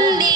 un